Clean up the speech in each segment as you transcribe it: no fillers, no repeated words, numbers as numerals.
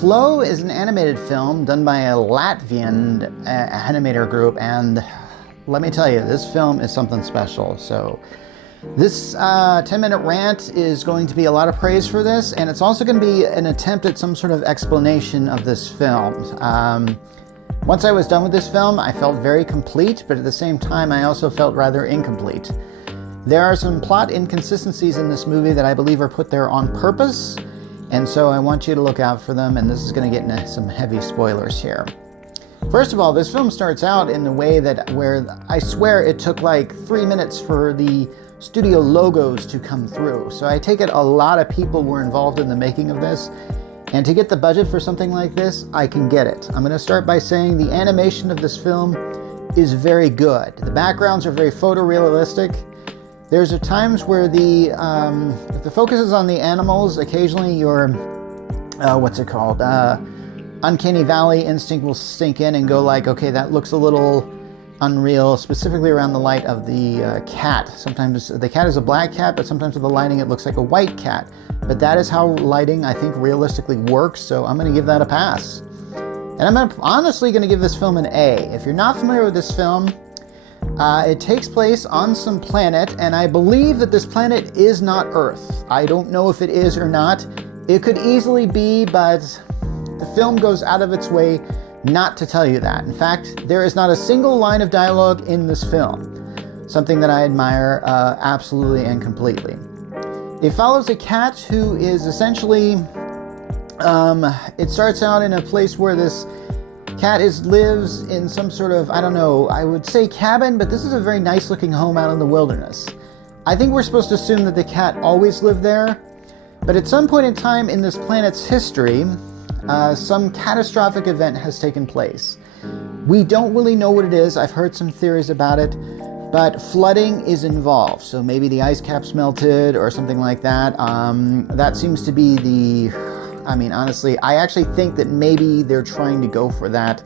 Flow is an animated film done by a Latvian animator group, and let me tell you, this film is something special. So this 10-minute rant is going to be a lot of praise for this, and it's also going to be an attempt at some sort of explanation of this film. Once I was done with this film, I felt very complete, but at the same time, I also felt rather incomplete. There are some plot inconsistencies in this movie that I believe are put there on purpose, and so I want you to look out for them, and this is going to get into some heavy spoilers here. First of all, this film starts out in the way that where I swear it took like 3 minutes for the studio logos to come through. So I take it a lot of people were involved in the making of this, and to get the budget for something like this, I can get it. I'm going to start by saying the animation of this film is very good. The backgrounds are very photorealistic. There's times where if the focus is on the animals, occasionally your, uncanny valley instinct will sink in and go like, okay, that looks a little unreal, specifically around the light of the cat. Sometimes the cat is a black cat, but sometimes with the lighting it looks like a white cat. But that is how lighting, I think, realistically works, so I'm going to give that a pass. And I'm honestly going to give this film an A. If you're not familiar with this film, it takes place on some planet, and I believe that this planet is not Earth. I don't know if it is or not. It could easily be, but the film goes out of its way not to tell you that. In fact, there is not a single line of dialogue in this film, something that I admire absolutely and completely. It follows a cat who is essentially, it starts out in a place where this cat lives in some sort of, I don't know, I would say cabin, but this is a very nice looking home out in the wilderness. I think we're supposed to assume that the cat always lived there, but at some point in time in this planet's history, some catastrophic event has taken place. We don't really know what it is. I've heard some theories about it, but flooding is involved. So maybe the ice caps melted or something like that. That seems to be honestly, I actually think that maybe they're trying to go for that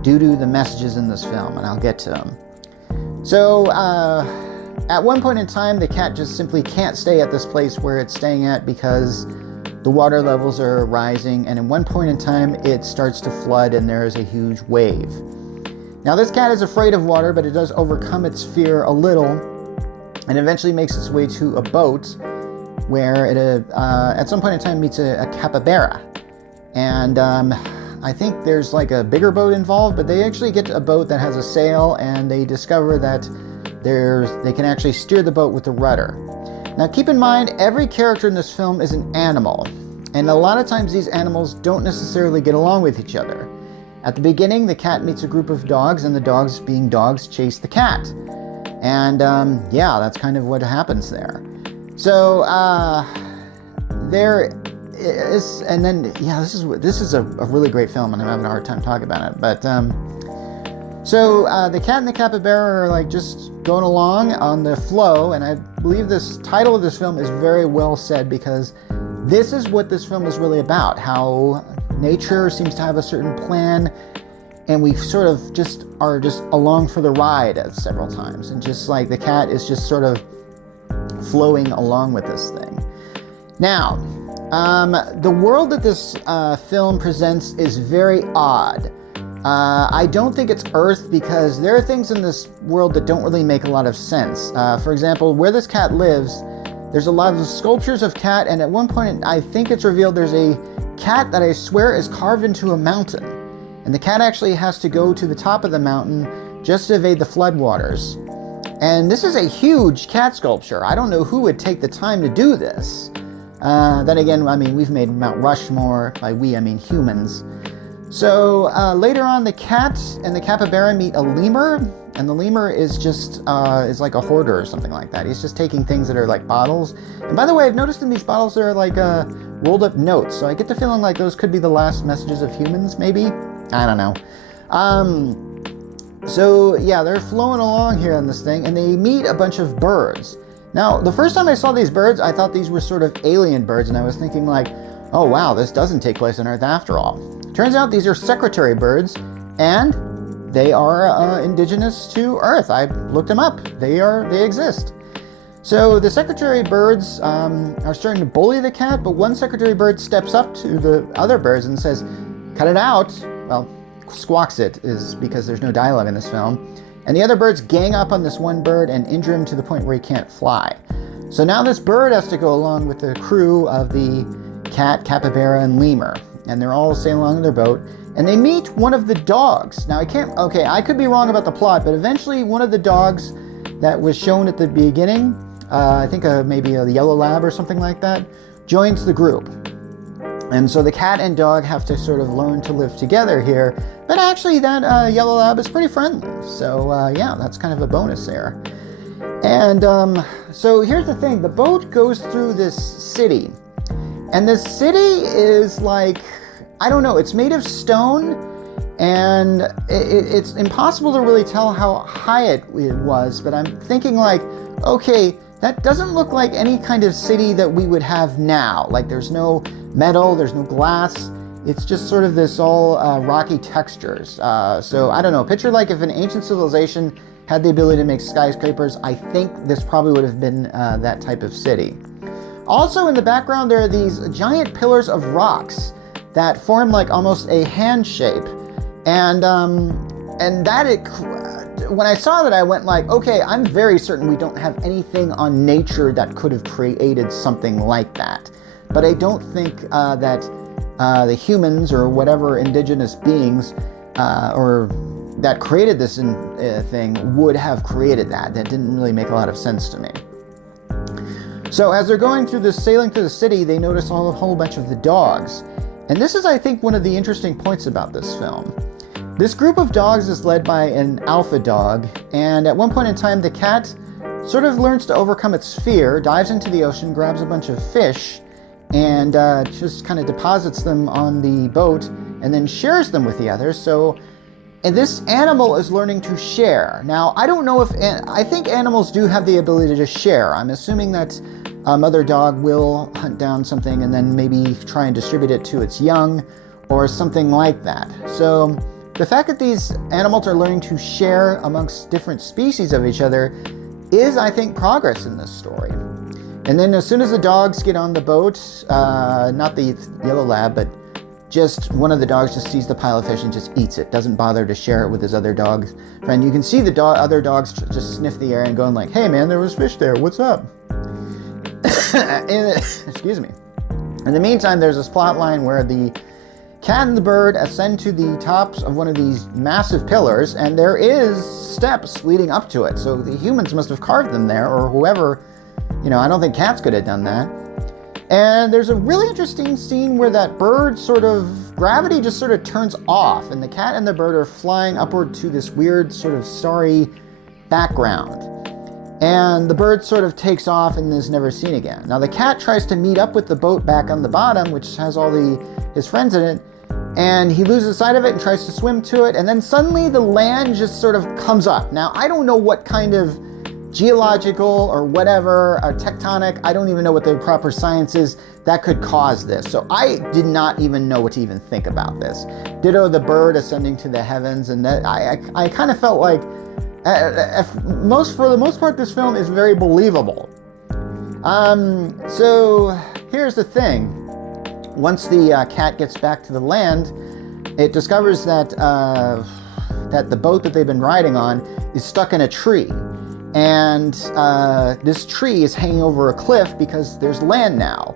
due to the messages in this film, and I'll get to them. So, at one point in time, the cat just simply can't stay at this place where it's staying at because the water levels are rising, and at one point in time, it starts to flood and there is a huge wave. Now, this cat is afraid of water, but it does overcome its fear a little, and eventually makes its way to a boat, where it at some point in time meets a capybara. And I think there's like a bigger boat involved, but they actually get a boat that has a sail, and they discover that they can actually steer the boat with the rudder. Now keep in mind, every character in this film is an animal, and a lot of times these animals don't necessarily get along with each other. At the beginning, the cat meets a group of dogs, and the dogs, being dogs, chase the cat. And that's kind of what happens there. So there is, and then this is a really great film, and I'm having a hard time talking about it. But the cat and the capybara are like just going along on the flow, and I believe this title of this film is very well said, because this is what this film is really about. How nature seems to have a certain plan, and we sort of just are just along for the ride at several times, and just like the cat is just sort of flowing along with this thing. Now, the world that this film presents is very odd. I don't think it's Earth, because there are things in this world that don't really make a lot of sense. For example, where this cat lives, there's a lot of sculptures of cat, and at one point I think it's revealed there's a cat that I swear is carved into a mountain. And the cat actually has to go to the top of the mountain just to evade the floodwaters. And this is a huge cat sculpture. I don't know who would take the time to do this. Then again, we've made Mount Rushmore. By we, I mean humans. So later on, the cat and the capybara meet a lemur, and the lemur is just is like a hoarder or something like that. He's just taking things that are like bottles. And by the way, I've noticed in these bottles there are like rolled up notes. So I get the feeling like those could be the last messages of humans, maybe? I don't know. They're flowing along here on this thing, and they meet a bunch of birds. Now, the first time I saw these birds, I thought these were sort of alien birds, and I was thinking like, oh wow, this doesn't take place on Earth after all. Turns out these are secretary birds, and they are indigenous to Earth. I looked them up. They exist. So the secretary birds are starting to bully the cat, but one secretary bird steps up to the other birds and says, "Cut it out." Well, squawks it is because there's no dialogue in this film. And the other birds gang up on this one bird and injure him to the point where he can't fly. So now this bird has to go along with the crew of the cat, capybara, and lemur. And they're all sailing along in their boat. And they meet one of the dogs. Now I could be wrong about the plot, but eventually one of the dogs that was shown at the beginning, I think maybe a yellow lab or something like that, joins the group. And so the cat and dog have to sort of learn to live together here. But actually that yellow lab is pretty friendly. So yeah, that's kind of a bonus there. And so here's the thing. The boat goes through this city. And this city is like, I don't know, it's made of stone. And it's impossible to really tell how high it was. But I'm thinking like, okay, that doesn't look like any kind of city that we would have now. Like there's no metal, there's no glass. It's just sort of this all rocky textures. So I don't know, picture like if an ancient civilization had the ability to make skyscrapers, I think this probably would have been that type of city. Also in the background, there are these giant pillars of rocks that form like almost a hand shape. And when I saw that, I went like, okay, I'm very certain we don't have anything on nature that could have created something like that. But I don't think that the humans or whatever indigenous beings or that created this thing would have created that. That didn't really make a lot of sense to me. So as they're going through this, sailing through the city, they notice a whole bunch of the dogs. And this is, I think, one of the interesting points about this film. This group of dogs is led by an alpha dog, and at one point in time, the cat sort of learns to overcome its fear, dives into the ocean, grabs a bunch of fish, and just kind of deposits them on the boat, and then shares them with the others. And this animal is learning to share. Now, I don't know I think animals do have the ability to share. I'm assuming that mother dog will hunt down something and then maybe try and distribute it to its young, or something like that. So the fact that these animals are learning to share amongst different species of each other is, I think, progress in this story. And then as soon as the dogs get on the boat, not the yellow lab, but just one of the dogs just sees the pile of fish and just eats it, doesn't bother to share it with his other dog friend. You can see the other dogs just sniff the air and going like, "Hey man, there was fish there, what's up?" Excuse me. In the meantime, there's this plot line where the cat and the bird ascend to the tops of one of these massive pillars, and there is steps leading up to it. So the humans must have carved them there, or whoever, I don't think cats could have done that. And there's a really interesting scene where that bird gravity just sort of turns off, and the cat and the bird are flying upward to this weird sort of starry background. And the bird sort of takes off and is never seen again. Now the cat tries to meet up with the boat back on the bottom, which has all his friends in it, and he loses sight of it and tries to swim to it, and then suddenly the land just sort of comes up. Now I don't know what kind of geological or whatever, tectonic, I don't even know what the proper science is that could cause this. So I did not even know what to even think about this. Ditto the bird ascending to the heavens, and that I kind of felt like for the most part, this film is very believable. So here's the thing. Once the cat gets back to the land, it discovers that the boat that they've been riding on is stuck in a tree. And this tree is hanging over a cliff because there's land now.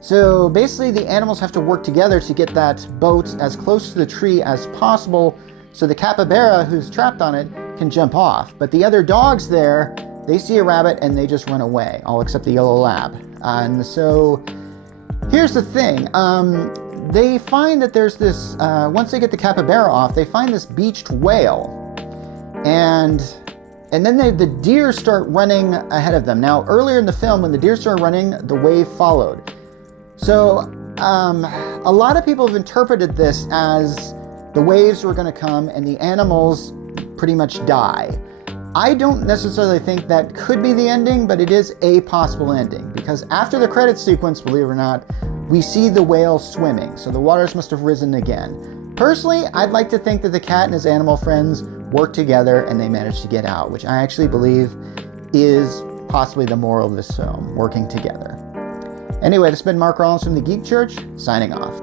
So basically the animals have to work together to get that boat as close to the tree as possible so the capybara who's trapped on it can jump off. But the other dogs there, they see a rabbit and they just run away, all except the yellow lab. And so here's the thing. They find that there's this, once they get the capybara off, they find this beached whale. And then the deer start running ahead of them. Now, earlier in the film, when the deer started running, the wave followed. So a lot of people have interpreted this as the waves were going to come and the animals pretty much die. I don't necessarily think that could be the ending, but it is a possible ending, because after the credits sequence, believe it or not, we see the whale swimming, so the waters must have risen again. Personally, I'd like to think that the cat and his animal friends work together and they manage to get out, which I actually believe is possibly the moral of this film, working together. Anyway, this has been Mark Rollins from the Geek Church, signing off.